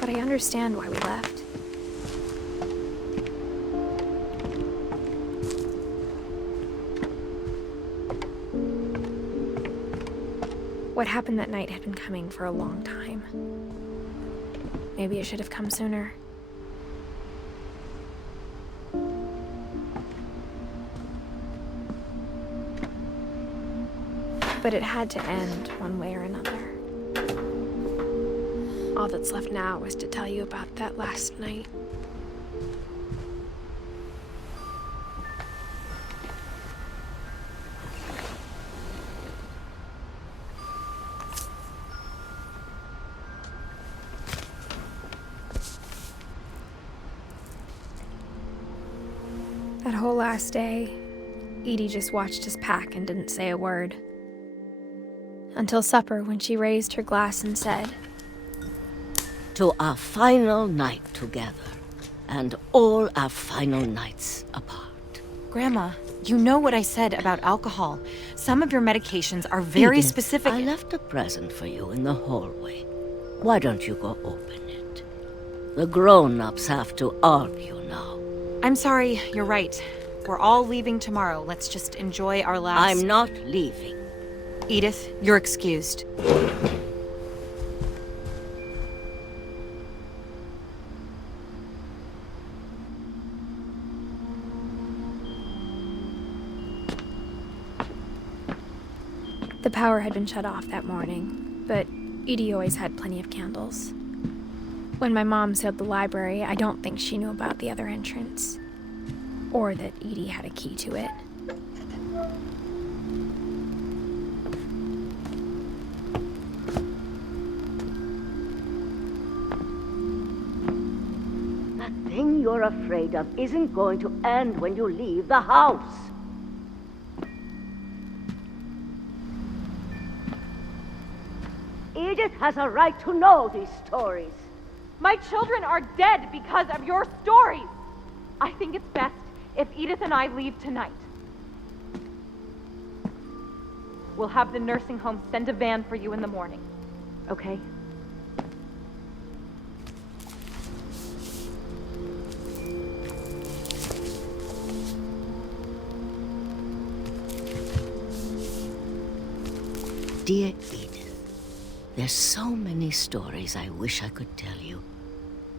but I understand why we left. What happened that night had been coming for a long time. Maybe it should have come sooner. But it had to end one way or another. All that's left now is to tell you about that last night. That whole last day, Edie just watched us pack and didn't say a word. Until supper, when she raised her glass and said, "To our final night together, and all our final nights apart." Grandma, you know what I said about alcohol. Some of your medications are very Edith, specific. I left a present for you in the hallway. Why don't you go open it? The grown-ups have to argue now. I'm sorry, you're right. We're all leaving tomorrow. Let's just enjoy our last... I'm not leaving. Edith, you're excused. The power had been shut off that morning, but Edie always had plenty of candles. When my mom sealed the library, I don't think she knew about the other entrance, or that Edie had a key to it. That thing you're afraid of isn't going to end when you leave the house. Edith has a right to know these stories. My children are dead because of your stories. I think it's best if Edith and I leave tonight. We'll have the nursing home send a van for you in the morning, okay? Dear Edith, there's so many stories I wish I could tell you,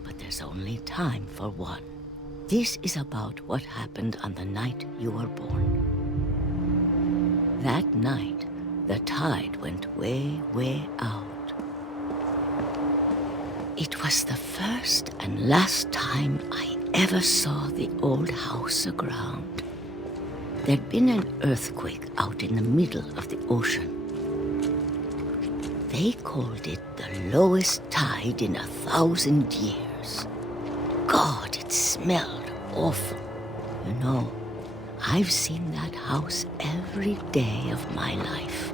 but there's only time for one. This is about what happened on the night you were born. That night, the tide went way, way out. It was the first and last time I ever saw the old house aground. There'd been an earthquake out in the middle of the ocean. They called it the lowest tide in 1,000 years. God, it smelled awful. You know, I've seen that house every day of my life.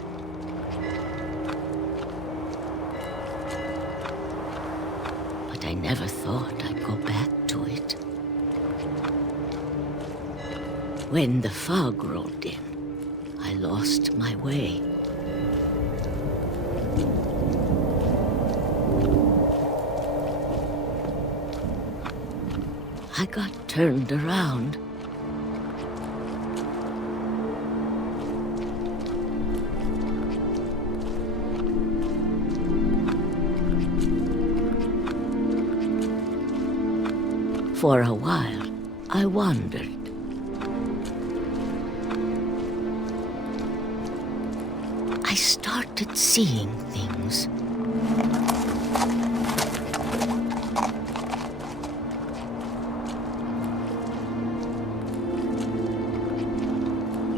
But I never thought I'd go back to it. When the fog rolled in, I lost my way. I got turned around. For a while, I wandered. I started seeing things.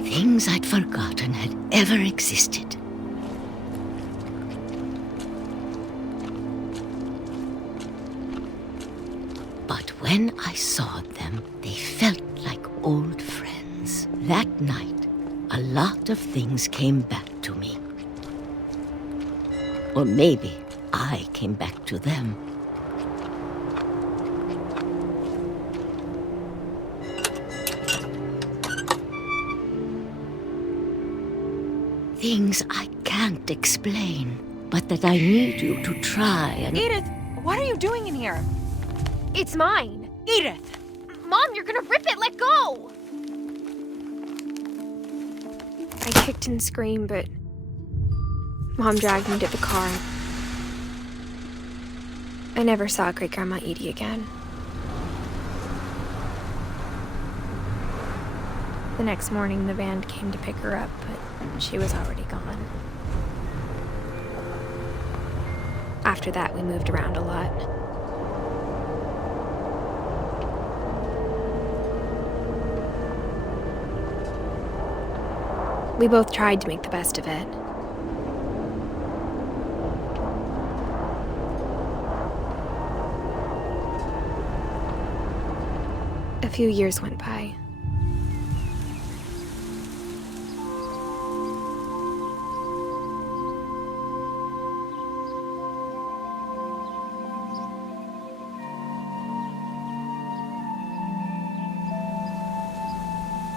Things I'd forgotten had ever existed. But when I saw them, they felt like old friends. That night, a lot of things came back to me. Or maybe I came back to them. Things I can't explain, but that I need you to try and... Edith, What are you doing in here? It's mine. Edith! Mom, you're gonna rip it! Let go! I kicked and screamed, but Mom dragged me to the car. I never saw Great-Grandma Edie again. The next morning, the band came to pick her up, but she was already gone. After that, we moved around a lot. We both tried to make the best of it. A few years went by.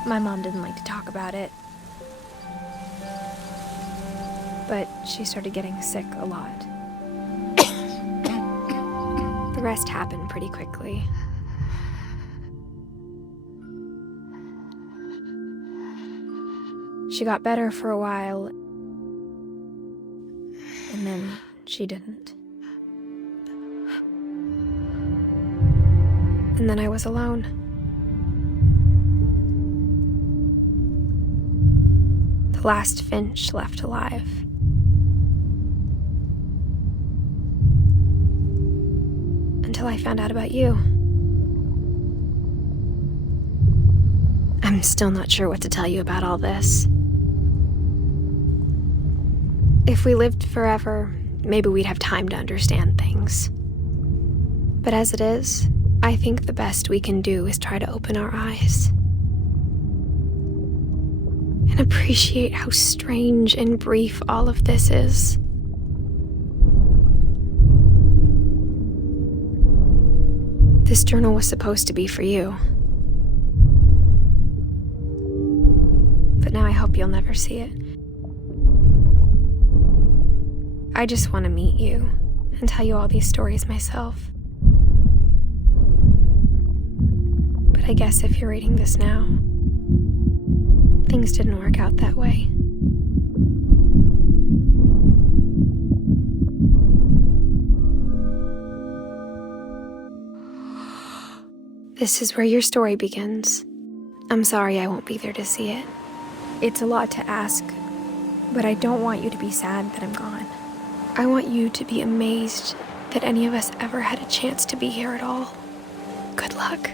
My mom didn't like to talk about it, but she started getting sick a lot. The rest happened pretty quickly. She got better for a while, and then she didn't. And then I was alone. The last Finch left alive. Until I found out about you. I'm still not sure what to tell you about all this. If we lived forever, maybe we'd have time to understand things. But as it is, I think the best we can do is try to open our eyes. And appreciate how strange and brief all of this is. This journal was supposed to be for you. But now I hope you'll never see it. I just want to meet you and tell you all these stories myself. But I guess if you're reading this now, things didn't work out that way. This is where your story begins. I'm sorry I won't be there to see it. It's a lot to ask, but I don't want you to be sad that I'm gone. I want you to be amazed that any of us ever had a chance to be here at all. Good luck.